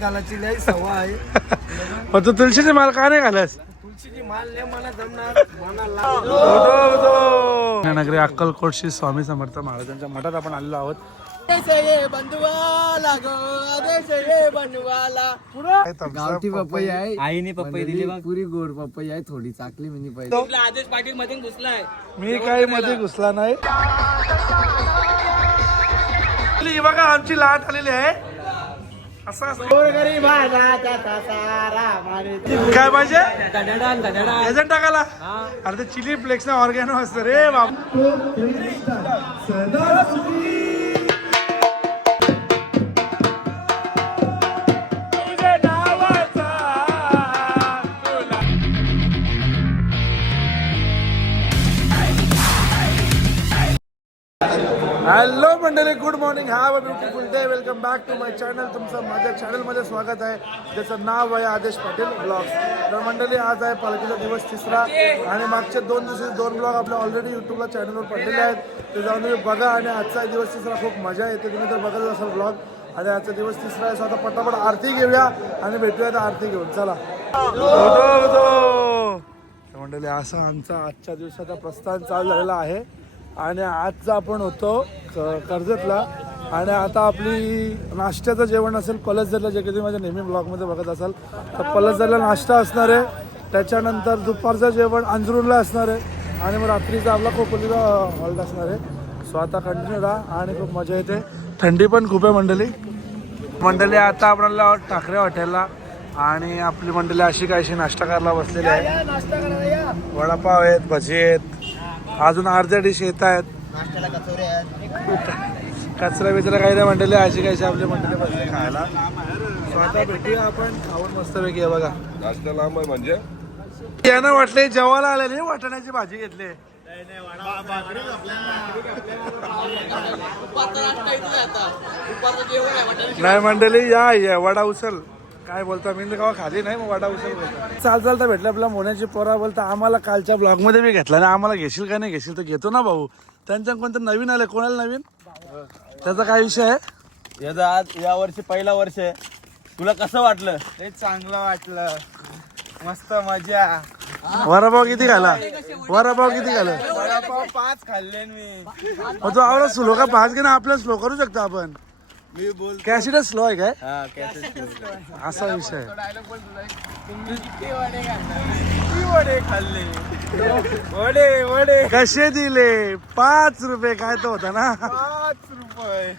घालायची लई सवय आहे. मग तू तुळशीची माल का नाही घालस? तुळशीची माल लय मला जमणार मला नगरी अक्कलकोटशी स्वामी समर्थ महाराजांच्या मठात आपण आलेलो आहोत. बंधुवाला गावठी पपई आहे. आईने पपई दिली बघ. पुरी गोड पपई आहे. थोडी चाकली म्हणजे पहिले आदेश पाटील मध्ये घुसलाय. मी काही मध्ये घुसला नाही. बघा आमची लाट आलेली आहे. असं काय पाहिजे एजंट टाकायला? अरे ते चिली फ्लेक्स ना ऑर्गॅनो असतं रे बाबा. हॅलो मंडळी, good morning, have a beautiful day. Welcome back to my channel. तुमचं माझ्या चॅनलमध्ये स्वागत आहे, ज्याचं नाव आहे आदेश पाटील ब्लॉग्स. तर मंडळी, आज आहे पालखीचा दिवस 3रा आणि मागचे 2 दिवसाचे 2 ब्लॉग आपल्या ऑलरेडी यूट्यूबला चॅनलवर पडलेले आहेत. ते जाऊन तुम्ही बघा. आणि आजचा दिवस 3रा खूप मजा येते. तुम्ही तर बघत असाल ब्लॉग. आणि आजचा दिवस 3रा आहे. स्वतः पटापट आरती घेऊया आणि भेटूया. तर आरती घेऊन चला. मंडळी, असा आमचा आजच्या दिवसाचा प्रस्थान चालू झालेला आहे. आणि आजचा आपण होतो कर्जतला. आणि आता आपली नाश्त्याचं जेवण असेल पलसदरला, जे की तुम्ही माझ्या नेहमी ब्लॉगमध्ये बघत असाल. तर पलसदरला नाश्ता असणार आहे. त्याच्यानंतर दुपारचं जेवण अंजरूनला असणार आहे. आणि मग रात्रीचा आपला खोपोलीला हॉल्ट असणार आहे. सो आता कंटिन्यू राहा आणि खूप मजा येते. थंडी पण खूप आहे मंडळी. आता आपल्याला ठाकरे हॉटेलला आणि आपली मंडळी अशी काहीशी नाश्ता करायला बसलेली आहे. वडापाव आहेत, भजी आहेत, अजून अर्ध्या डिश येत आहेत. कचरा बिचरा काही नाही मंडळी. अशी काही आपली मंडळी बसले खायला. स्वतः भेटूया आपण खाऊन मस्तपैकी. बघा नाश्ता लांब आहे म्हणजे यांना वाटले जेवायला आले नाही, वाटाण्याची भाजी घेतली. नाही मंडळी, या वडा उचल. काय बोलता, मी गावा खाली नाही, मग वडा उचल बोलता. चालता भेटलं आपल्या मोन्याची पोरा. बोलता आम्हाला कालच्या ब्लॉगमध्ये मी घेतला नाही, आम्हाला घेशील का नाही घेशील. तर घेतो ना भाऊ. त्यांच्या कोणतं नवीन आलं. कोणाला नवीन? त्याचा काय विषय आहे? याचा आज या वर्षी पहिला वर्ष आहे. तुला कसं वाटलं? ते चांगलं वाटलं, मस्त मजा. वडापाव किती खाला? वडापाव किती खाला? वडापाव 5 खाल्ले मी. मग तो आवडा स्लो का 5 घे ना, आपल्याला स्लो करू शकतो आपण. मी बोल कॅसिडच स्लो आहे काय? हा कॅसेट असा विषय आहे. वडे खाल्ले. वडे वडे कसे दिले? 5 रुपये. काय तो होता ना 5 रुपये.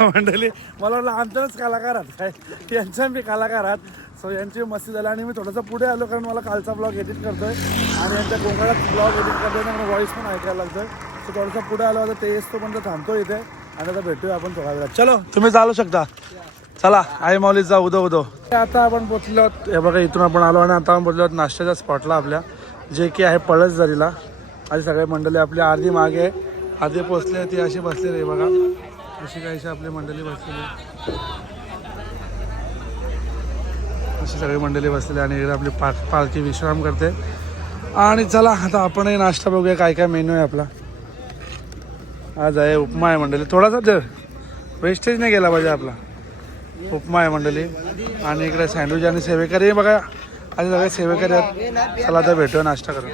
मंडळी, मला वाटलं आमच्याच कलाकार आहात काय, यांच्या मी कलाकार आहात. सो यांची मस्ती झाली. आणि मी थोडंसं पुढे आलो कारण मला कालचा ब्लॉग एडिट करतोय आणि यांच्या गोंगाळात ब्लॉग एडिट करतोय ना, मला व्हॉइस पण ऐकायला लागतोय. सो थोडंसं पुढे आलो. आता ते येतो पण थांबतो इथे आणि आता भेटूया आपण थोडा वेळात. चलो, तुम्ही चालू शकता. चला, आई माऊलीत जा. उदो आता आपण पोचलो आहोत. हे बघा, इथून आपण आलो आणि आता आपण पोचलो आहोत नाश्त्याच्या स्पॉटला आपल्या, जे की आहे पळसदरीला. आणि सगळे मंडळी आपली अर्धी मागे अर्धी पोचले, ती अशी बसलेली आहे. बघा अशी काहीशी आपली मंडळी बसलेली, अशी सगळी मंडळी बसलेली. आणि इकडे आपली पालखी विश्राम करते. आणि चला आता आपणही नाश्ता बघूया काय काय मेन्यू आहे आपला. आज आहे उपमा आहे मंडळी. थोडासा वेस्टेज नाही गेला पाहिजे आपला. उपमा आहे मंडळी. आणि इकडे सँडविच आणि सेवेकरी बघा, आणि सगळे सेवेकरी आहेत. चला आता भेटूया नाश्ता करून.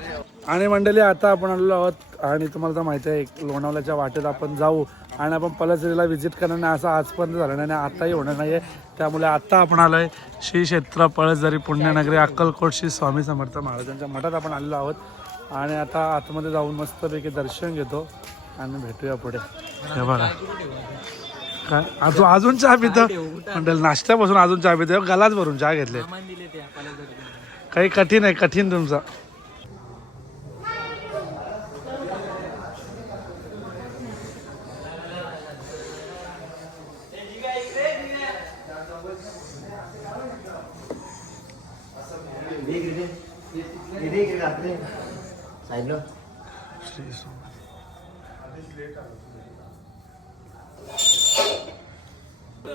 आणि मंडळी, आता आपण आलेलो आहोत आणि तुम्हाला तर माहिती आहे लोणावल्याच्या वाटेत आपण जाऊ आणि आपण पलसदरीला व्हिजिट करणार नाही असं आजपर्यंत झालं नाही आणि आताही होणार नाही आहे. त्यामुळे आत्ता आपण आलो आहे श्री क्षेत्र पळसदरी पुण्यनगरी अक्कलकोटशी स्वामी समर्थ महाराजांच्या मठात आपण आलेलो आहोत. आणि आता आतमध्ये जाऊन मस्तपैकी दर्शन घेतो आणि भेटूया पुढे. हे बघा काय अजून चहा पितो मंडळ. नाश्त्यापासून अजून चहा पितो. गलाच भरून चहा घेतले. काही कठीण आहे, कठीण तुमचा.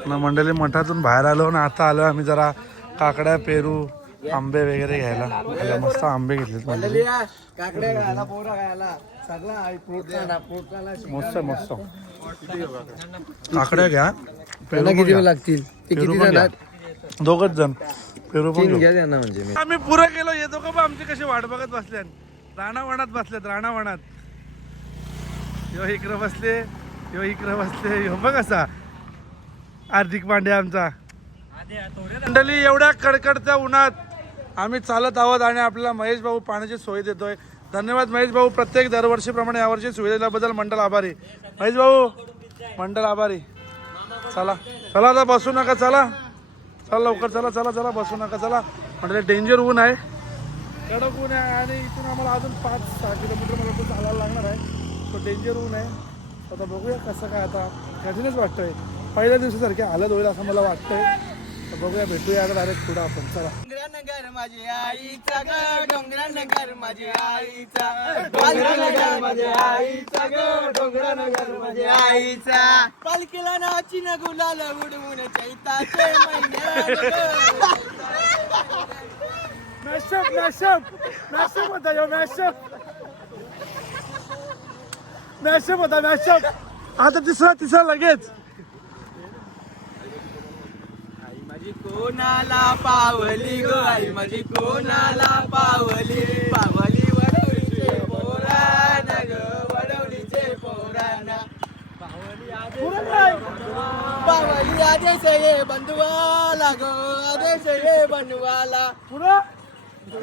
मंडळी, मठातून बाहेर आलो ना, आता आलो आम्ही जरा काकड्या, पेरू, आंबे वगैरे घ्यायला. मस्त आंबे घेतलेत मंडळी. काकड्या खायला, पोरा खायला, सगळा मस्त मस्त. काकड्या घ्या, पेरू किती घ्या. लागतील? ते पेरू किती पण घ्या. जाणार? दोघच जण फिरू पण घेऊ. घ्या त्यांना म्हणजे मी आम्ही पुरं गेलो येतो का बा आमची कशी वाट बघत बसल्यात राणावणात बसल्यात राणावणात. यो इकडं बसले यो इकडं बसले यो बघ असा हार्दिक पांडे आमचा. मंडळी एवढ्या कडकडत्या उन्हात आम्ही चालत आहोत आणि आपल्याला महेश भाऊ पाण्याची सोय देतोय. धन्यवाद महेश भाऊ, प्रत्येक दरवर्षीप्रमाणे यावर्षी सुविधा दिल्याबद्दल मंडळ आभारी. महेश भाऊ मंडळ आभारी. चला चला आता बसू नका, चला चला लवकर चला चला चला बसू नका चला. म्हणजे डेंजर ऊन आहे, कडक ऊन आहे आणि इथून आम्हाला अजून 5-6 किलोमीटर मला तो चालायला लागणार आहे. तो डेंजर ऊन आहे. आता बघूया कसं काय, आता कठीणच वाटतंय. पहिल्या दिवसासारखे हालत होईल असं मला वाटतंय. तर बघूया, भेटूया आता डायरेक्ट पुढं आपण. चला डोंगरानगर माझी आईचा ग, डोंगरानगर माझी आईचा, डोंगरानगर माझी आईचा ग, डोंगरानगर माझी आईचा. पालखीला नाची न गुलाल उडवून चैताचे महिन्यात मॅशअप मॅशअप मॅशअप होता यो मॅशअप मॅशअप होता मॅशअप. आता तिसरा लगेच. आई माझी कोणाला पावली ग, आई माझी कोणाला पावली, पावली वडवलीचे पोराना ग, वडवलीचे पोराना. पावली आदेश ये बंधुवाला ग, आदेश ये बंधुवाला. पुढं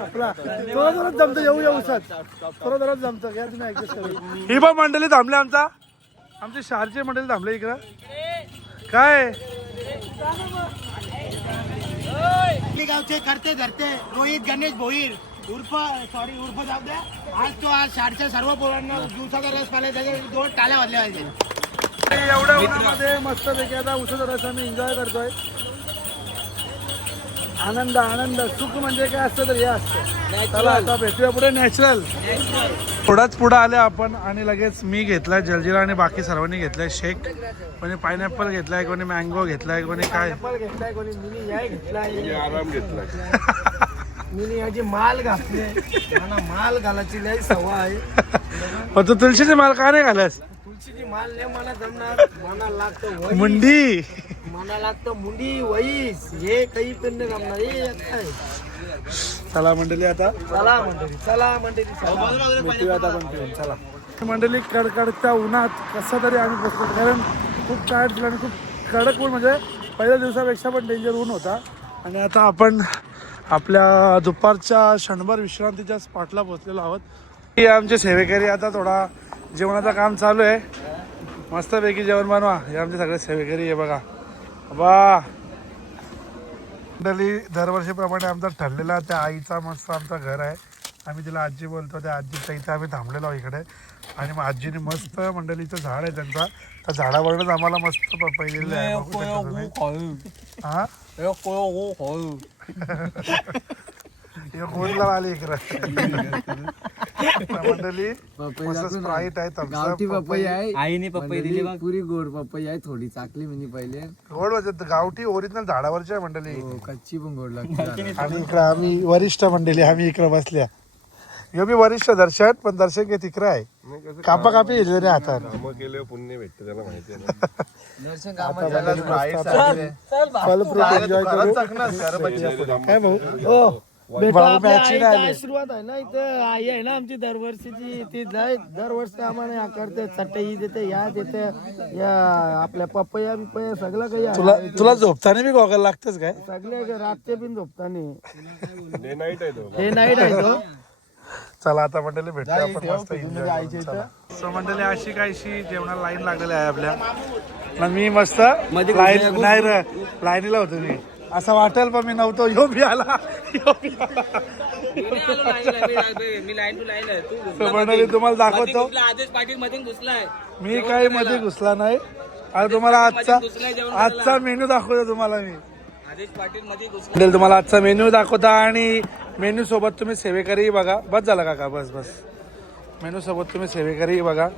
आपला थोडं जरा जमतं, येऊ थोडं जरा जमतं. घ्या तुम्ही ऍडजस्ट करू. ही बा मंडळी थांबले, आमचे शहरचे मंडळी थांबले इकडं. काय गावचे करते धरते रोहित गणेश भोईर उर्फ जाऊ द्या. आज शाळेच्या सर्व पोरांना दिवसाचा रस पाहिजे, त्याच्या 2 टाळ्या वाजल्या पाहिजे. एवढ्या उन्हामध्ये मस्त पैकी आता उसाचा रस आम्ही एन्जॉय करतोय. आनंद सुख म्हणजे काय असतं तर हे असतं. चला आता भेटूया पुढे नॅचरल. थोडाच पुढे आले आपण आणि लगेच मी घेतलाय जलजिरा आणि बाकी सर्वांनी घेतलाय शेक. कोणी पायनॅपल घेतलाय, कोणी मँगो घेतलाय, कोणी काय घेतलाय, कोणी मिनी याय घेतलाय, आराम घेतलाय. मिनी याची माल घातले, मला माल घालायची लय सवय आहे. पण तू तुळशीची माल का नाही घालस? तुळशीची माल नाही मला जमणार. मला लागतं मुंडी, मला लागतं मुंडी वईस, हे काही पण नाही जमणार. हे काय चला मंडळी आता चला मंडळी भेटूया आता आपण पिऊन. चला मंडळी, कडकडत्या उन्हात कसं तरी आम्ही बसतो, कारण खूप टायर्ड झालं आणि खूप कडक ऊन, म्हणजे पहिल्या दिवसापेक्षा पण डेंजर ऊन होता. आणि आता आपण आपल्या दुपारच्या क्षणभर विश्रांतीच्या स्पॉटला पोहोचलेलो आहोत. ही आमचे सेवेकरी आता थोडा जेवणाचं काम चालू आहे. मस्तपैकी जेवण बनवा. हे आमचे सगळे सेवेकरी आहे बघा. बा मंडळी, दरवर्षीप्रमाणे आमचा ठरलेला त्या आईचा मस्त आमचं घर आहे. आम्ही तिला आजी बोलतो. त्या आजीच्या इथे आम्ही थांबलेलो आहोत इकडे. आणि मग आजीने मस्त मंडळीचं झाड आहे त्यांचा, त्या झाडावरूनच आम्हाला मस्त पपई दिलेली आहे. हा कोणला आली इकडं मंडळी. मस्त स्प्राईट आहे, गावठी पपई आहे, आईने पपई दिली, पुरी गोड पपई आहे. थोडी चाकली म्हणजे पहिले गोड म्हणजे गावठी ओरिजिनल झाडावरची आहे मंडळी. कच्ची पण गोड लागते. आणि इकडं आम्ही वरिष्ठ मंडळी आम्ही इकडं बसल्या. यो बी वरिष्ठ दर्शन, पण दर्शन काही तिकडं आहे. कापा कापी घेतले हातात. पुण्य भेटतं त्याला माहिती आहे. काय भाऊ आशीर्वाद आहे ना. इथं आई आहे ना आमची दरवर्षीची, ती दरवर्षी आम्हाला या करते, चटई देते, या देते, या आपल्या पपया बिपया सगळं काही आहे. तुला झोपताना बी गॉगल लागतच काय? सगळे रात्री बिन झोपताना डे नाईट आहे तो. हे नाईट आहे तो. चला आता मंडळी भेटूया आपण मस्त एन्जॉय. सो मंडळी, अशी काहीशी जेवणाला लाईन लागलेली आहे आपल्या. पण मी मस्त लाईन नाही रे, लाईनीला होतो मी. असं वाटेल पण मी नव्हतो. यो बी आला. मंडळी तुम्हाला दाखवतो, मी काही मध्ये घुसला नाही. आणि तुम्हाला आजचा मेन्यू दाखवतो तुम्हाला मी. तुम्हाला आजचा मेन्यू दाखवता आणि मेन्यू सोबत तुम्ही सेवेकरी बघा. बस झाला काका, बस मेन्यू सोबत तुम्ही सेवेकरी बघा.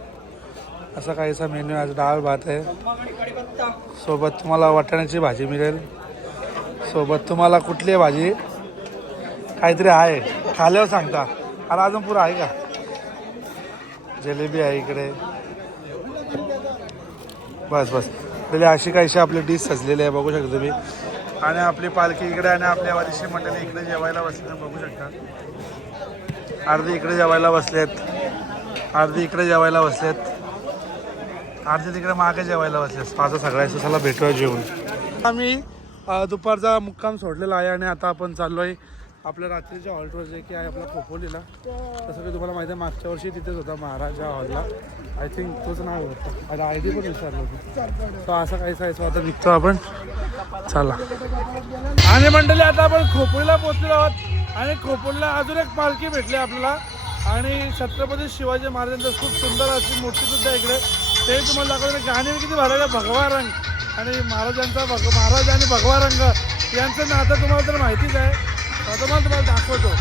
असा काहीसा मेन्यू आज. डाळ भात आहे, सोबत तुम्हाला वाटाण्याची भाजी मिळेल, सोबत तुम्हाला कुठली भाजी काहीतरी आहे, खाल्यावर सांगता. अरे अजून पुरं आहे का? जिलेबी आहे इकडे. बस पहिले अशी काहीशी आपली डिश सजलेली आहे, बघू शकता तुम्ही. आणि आपली पालखी इकडे आणि आपल्या वारीशी मंडळी इकडे जेवायला बसले बघू शकता. अर्धी इकडे जेवायला बसलेत, अर्धी इकडे जेवायला बसलेत, अर्धी तिकडे मागे जेवायला बसलेत. माझं सगळ्याचं चला भेटूया जेवून. आम्ही दुपारचा मुक्काम सोडलेला आहे आणि आता आपण चाललो आहे आपल्या रात्रीच्या हॉल्टवर जे की आहे आपला खोपोलीला. तसं की तुम्हाला माहिती आहे मागच्या वर्षी तिथेच होता महाराजा हॉलला. आय थिंक तोच नाव होतं आणि आय डी पण विचारलं होतं. तो असं काहीच आहे. आता निघतो आपण, चला. आणि मंडळी आता आपण खोपोलीला पोहोचलेलो आहोत आणि खोपोलीला अजून एक पालखी भेटली आपल्याला आणि छत्रपती शिवाजी महाराजांचं खूप सुंदर अशी मूर्ती सुद्धा इकडे. ते तुम्हाला दाखवलं. गाणी किती भारी आहे. भगवा रंग आणि महाराजांचा महाराज आणि भगवा रंग यांचं नातं तुम्हाला तर माहितीच आहे. आता मला तुम्हाला दाखवतो.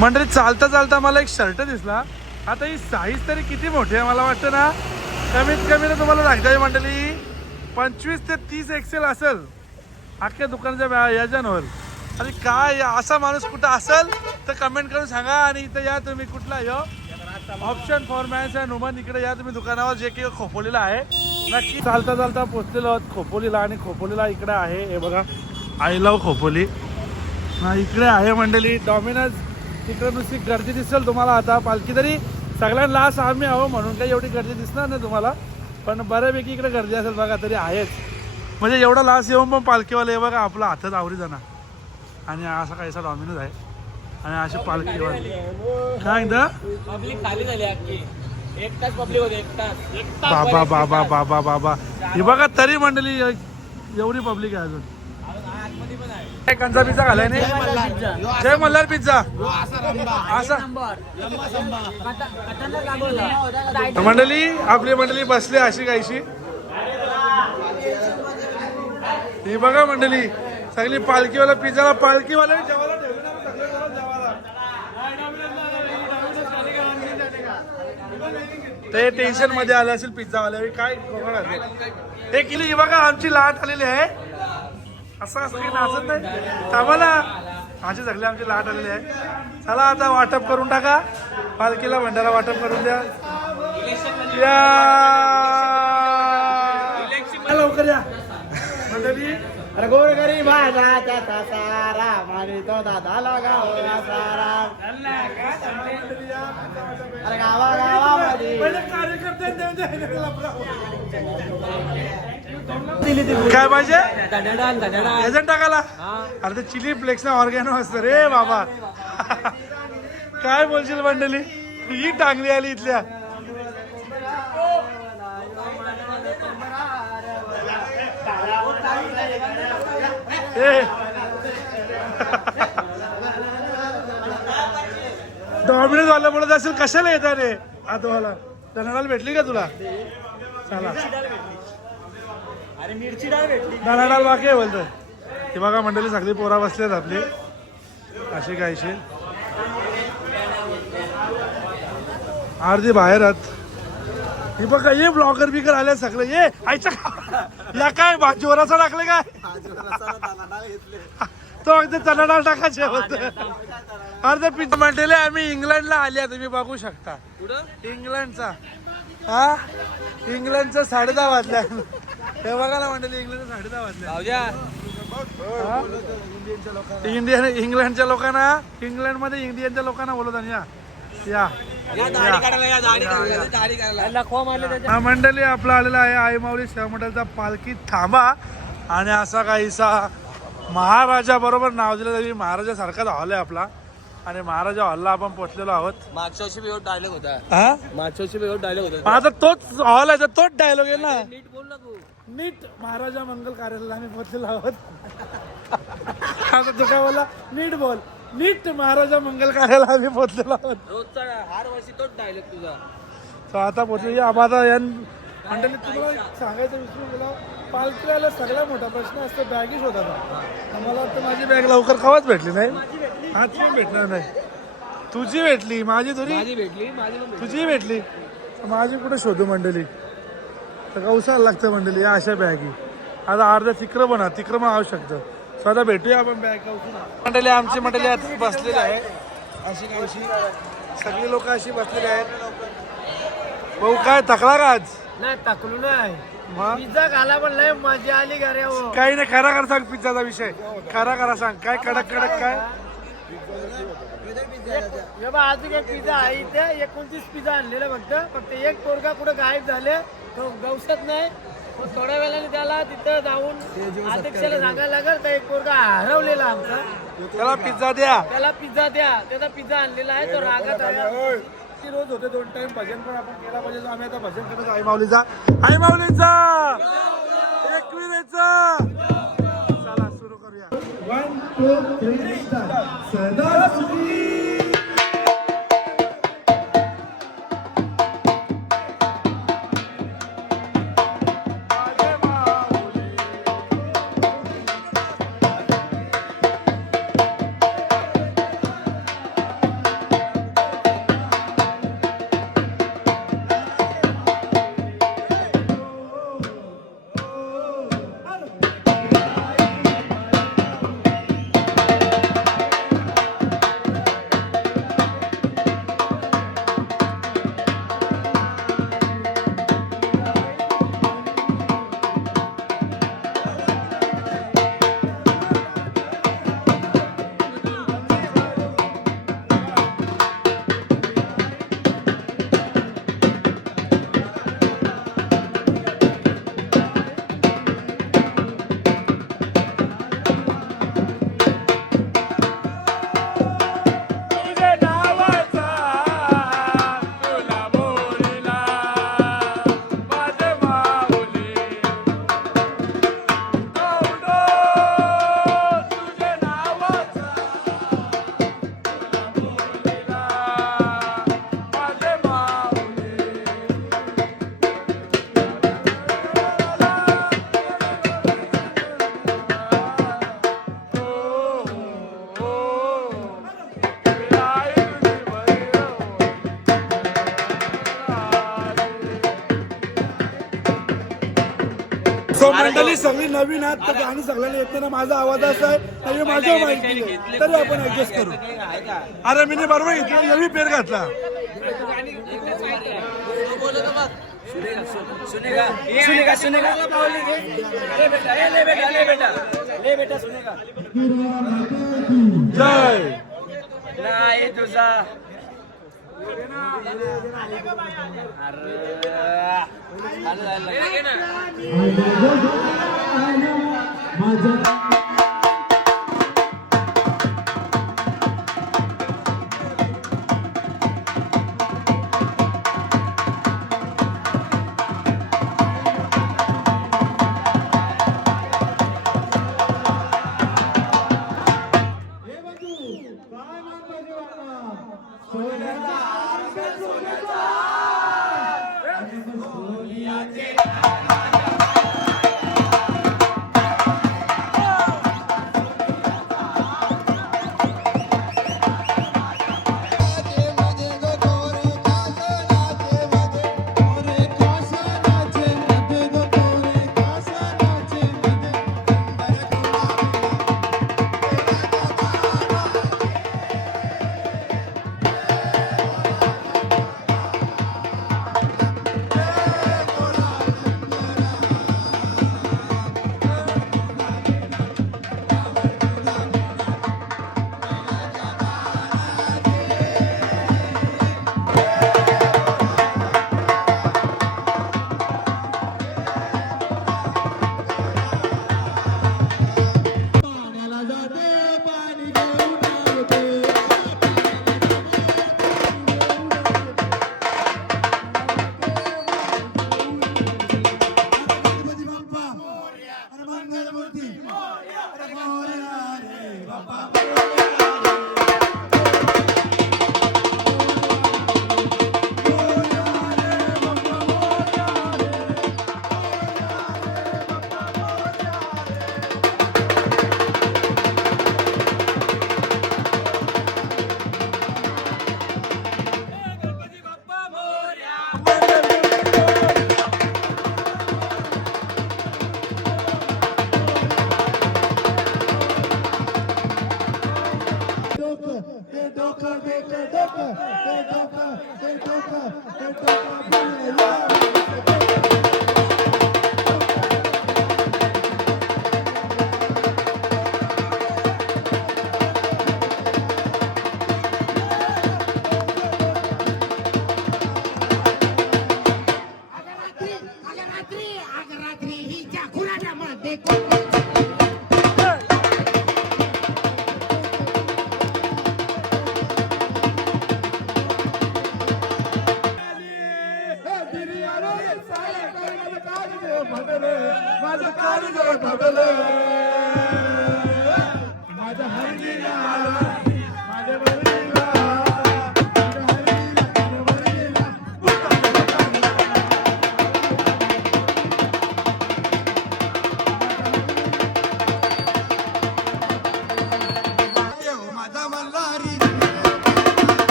मंडळी चालता चालता मला एक शर्ट दिसला. आता ही साईज तरी किती मोठी आहे मला वाटतं ना, कमीत कमी ना तुम्हाला लागते मंडळी 25 ते 30 एक्सेल असेल अख्ख्या दुकानाच्या याच्यावर. आणि काय असा माणूस कुठं असेल तर कमेंट करून सांगा. आणि इथं या तुम्ही कुठला यो option for man's and woman इकडे या तुम्ही दुकानावर जे की खोपोलीला आहे. नक्की चालता चालता पोचलेलो आहोत खोपोलीला आणि खोपोलीला इकडे आहे हे बघा आय लव खोपोली इकडे आहे मंडळी डॉमिनोज. तिकडे नुसती गर्दी दिसेल तुम्हाला. आता पालखी तरी सगळ्यांना लास्ट आम्ही आहो म्हणून काही एवढी गर्दी दिसणार नाही तुम्हाला, पण बऱ्यापैकी इकडे गर्दी असेल बघा तरी आहेच. म्हणजे एवढा लास्ट येऊन पण पालखीवाला हे बघा आपला हातात आवरी जाणार आणि असा काहीसा डॉमिनोज आहे आणि अशी पालखीवाली काय पब्लिक खाली झाली अख्खी. एक तास पब्लिक होते. एक तास बाबा बाबा बाबा बाबा हे बघा तरी मंडळी एवढी पब्लिक आहे अजून. कंचा पिझ्झा घालाय नाही. जय मल्हार पिझ्झा असा मंडळी आपली मंडळी बसली अशी काहीशी. ही बघा मंडळी सगळी पालखीवाला पिझ्झाला पालखीवाला जेवायला ठेवली ना सगळे जेवायला. ते टेन्शन मध्ये आले असेल पिझ्झावाले काय ते केली. ही बघा आमची लाट आलेली आहे. असं असं काही नाचत नाही थांबाला. अशी सगळी आमची लाट आलेली आहे. चला आता वाटप करून टाका पालखीला भंडारा वाटप करून द्या. लवकर या मंडळी. अरे गोर गरीब त्याचा सारा मारी तो दादा लगावला सारा. अरे गावागावामध्ये काय पाहिजे एजंट टाकायला. अरे ते चिली फ्लेक्स ना ऑर्गॅनो असतं रे बाबा. काय बोलशील मंडळी ही टांगली आली इथल्या. डॉमिनोज वाला बोलत असेल कशाला येतात रे आतवाला. धनाडाल भेटली का तुला. चला अरे मिरची डाळ भेटली. धनाडाल बाकी आहे बोलतोय. हे बघा मंडळी सगळी पोरा बसलेत आपली अशी काहीशी. अर्धी बाहेर आहेत. हे बघा ये ब्लॉगर बिकर आले सगळे. ये आयच्या या काय जोराचा टाकले काय तो अगदी चना डाळ टाकायचे होते. अर्ध पिझ्झा म्हटलेले आम्ही इंग्लंडला आले तुम्ही बघू शकता. इंग्लंडचा हा इंग्लंडचा 10:30 वाजल्या. हे बघा ना मंडळी इंग्लंडचा 10:30 वाजल्या. इंग्लंडच्या लोकांना इंग्लंडमध्ये इंडियनच्या लोकांना बोलत आणि या मंडळी आपला आलेला आहे आई माऊली शेव मंडळचा पालखी थांबा आणि असा काहीसा महाराजा बरोबर नाव दिलं तरी महाराजा सारखाच हॉल आहे आपला आणि महाराजा हॉलला आपण पोहोचलेलो आहोत. मागच्या वर्षी वेगळा डायलॉग होता. हा मागच्या वर्षी वेगळा डायलॉग होता. माझा तोच हॉल आहे तर तोच डायलॉग आहे ना. नीट बोल ना तू. नीट महाराजा मंगल कार्यालयाला आम्ही पोहोचलेलो आहोत. आता तू काय बोलला नीट बोल. नीट महाराजा मंगल कार्यालयाला आम्ही पोहोचलेलो आहोत. रोजचा हर वर्षी तोच डायलॉग तुझा. तर आता पोहोचलो आम्हाला या मंडळी तुम्हाला सांगायचं विसरून गेलो. पालखीला सगळ्यात मोठा प्रश्न असतो बॅगेज होता मला वाटतं माझी बॅग लवकर कवाच भेटली नाही. आज पण भेटणार नाही. तुझी भेटली माझी थोडी माझी भेटली माझी पण भेटली. तुझी भेटली माझी कुठे शोधू मंडळी. तर कौसाला लागतं मंडळी या अशा बॅगी. आता अर्ध्या तिकडं पण आवश्यकतं. स्वतः भेटूया आपण बॅग मंडळी. आमची मंडळी आता बसलेली आहे अशी कौशी. सगळी लोक अशी बसलेली आहेत. भाऊ काय थकला का आज? नाही टाकलो नाही. मग पिझ्झा खाला पण लय मजा आली घरी. काही नाही खरा खरा सांग पिझ्झाचा विषय. खरा सांग काय कडक काय. अजून एक पिझ्झा आहे इथे 29 पिझ्झा आणलेला फक्त एक पोरगा कुठं गायब झाले तो गवसत नाही. मग थोड्या वेळाने त्याला तिथं जाऊन अध्यक्षाला सांगायला लागेल तर एक पोरगा हरवलेला आमचा. त्याला पिझ्झा द्या. त्याला पिझ्झा द्या. त्याचा पिझ्झा आणलेला आहे तो रागात आहे. रोज होते 2 टाइम भजन पण आपण केला पाहिजे. आम्ही आता भजन करत आई माऊलीचा एकविरेचा. चला सुरू करूया. 1 2 3 स्टार्ट. सदा सुखी. मंडळी सगळी नवीन आहात तर गाणी सगळ्यांना येते ना. माझा आवाज असा आहे तरी माझ्या माहिती तरी आपण ऍडजस्ट करू. अरे मी बरोबर घेतला नवी पेर घातला. जय नाही तुझा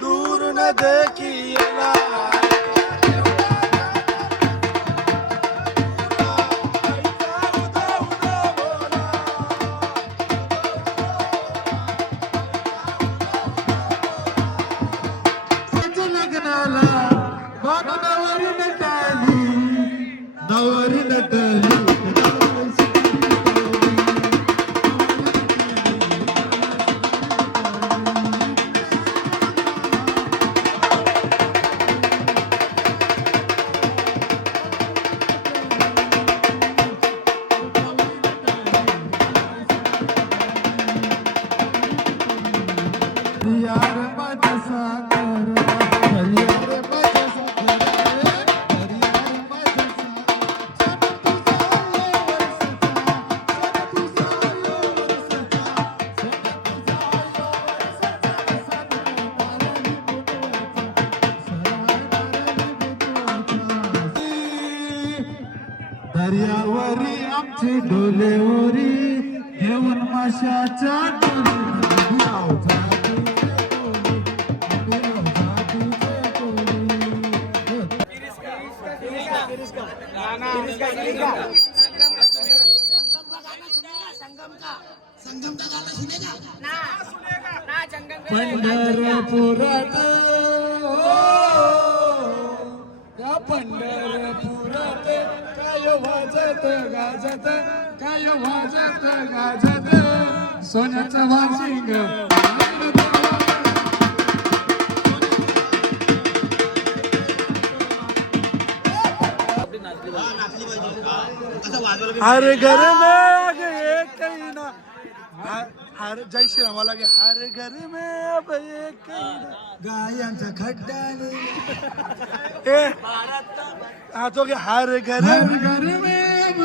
दूर न देखिएला दर्यावरी आमची डोलेवरी घेऊन माशाच्या पंढरपुरात या पंढरपुरात काय वाजत गाजत काय वाजत गाजत सोन्याचं वाशिंग हर घर में अब एक ही ना हर जय श्री राम वाला के हर घर में अब एक ही ना गायांचा खड्डा ए हाँ तो क्या हर घर हर घर में अब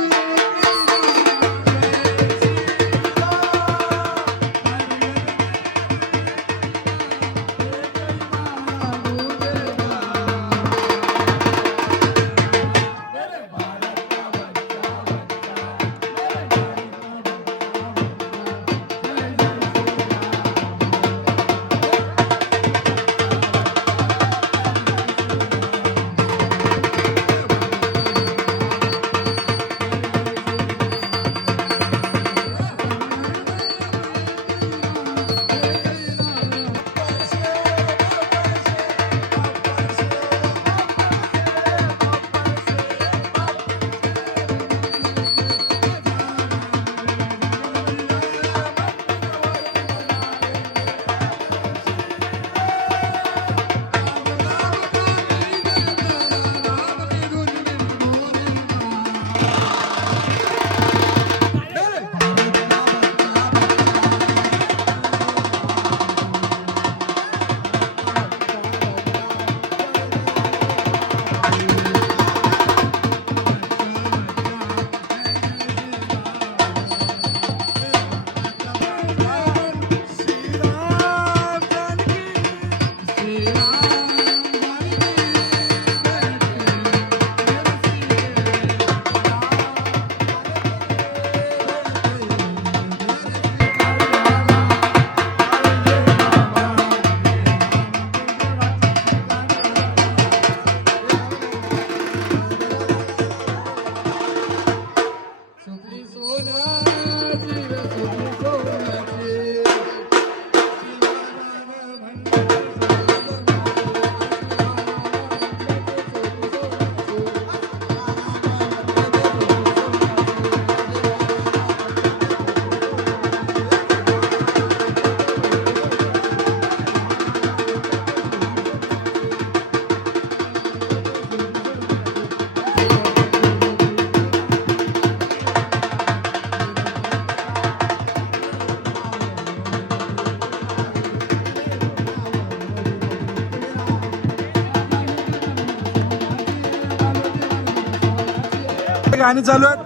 गाणी चालू आहेत.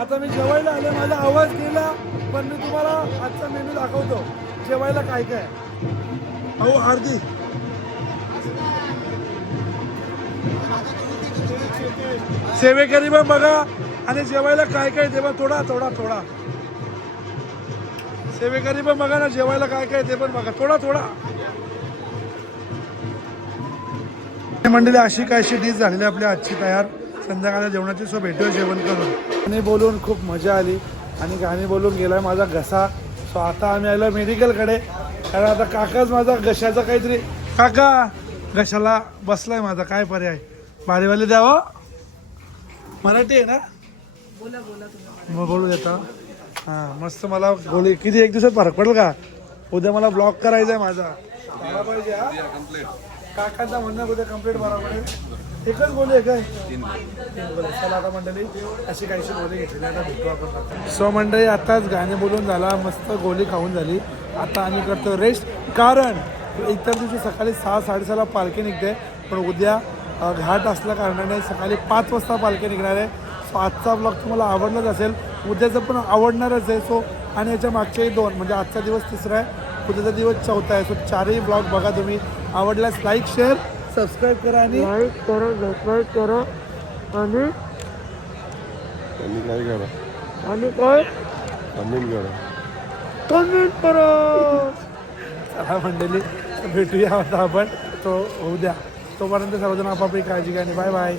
आता मी जेवायला आले, माझा आवाज गेला, पण मी तुम्हाला आजचा मेनू दाखवतो. जेवायला काय काय. अहो आरती सेवेकरी पण बघा आणि जेवायला काय काय ते पण थोडा थोडा थोडा. सेवेकरी पण बघा ना, जेवायला काय काय ते पण बघा थोडा थोडा. मंडळी अशी कायशी डिश झालेली आपली आजची तयार संध्याकाळच्या जेवणाची. सो भेटूया जेवण करून. गाणी बोलून खूप मजा आली आणि गाणी बोलून गेलाय माझा घसा. सो आता आम्ही आलो मेडिकलकडे, कारण आता काकाच माझा घशाचा काहीतरी, काका घशाला बसलाय माझा, काय पर्याय. भारीवाले द्यावं. मराठी आहे ना, बोलू देता. हां मस्त. मला गोळी किती एक दिवसात फरक पडेल का. उद्या मला ब्लॉक करायचा आहे माझा. मला पाहिजे हा. काकांचा म्हणणं उद्या कंप्लीट बरोबर आहे. एकच गोळी आहे काय. 3 गोळी. चला आता मंडळी अशी काहीशी गोळी घेतली आता भेटू आपण. सो मंडळी आताच गाणे बोलून झाला, मस्त गोळी खाऊन झाली. आता आम्ही करतो रेस्ट, कारण इतर दिवशी सकाळी 6-6:30ला पालखी निघते, पण उद्या घाट असल्या कारणाने सकाळी 5 वाजता पालखी निघणार आहे. सो आजचा ब्लॉग तुम्हाला आवडलाच असेल, उद्याचं पण आवडणारच आहे. सो आणि याच्या मागच्याही 2, म्हणजे आजचा दिवस 3रा आहे, उद्याचा दिवस 4था आहे. सो 4ही ब्लॉग बघा तुम्ही. आवडल्यास लाईक शेअर सबस्क्राईब करा आणि लाईक करा, सबस्क्राईब करा आणि काय करा आणि काय कमेंट करा. कमेंट करा. चला मंडळी भेटूया आता आपण तो उद्या. तोपर्यंत सर्वजण आपापली काळजी घ्या आणि बाय बाय.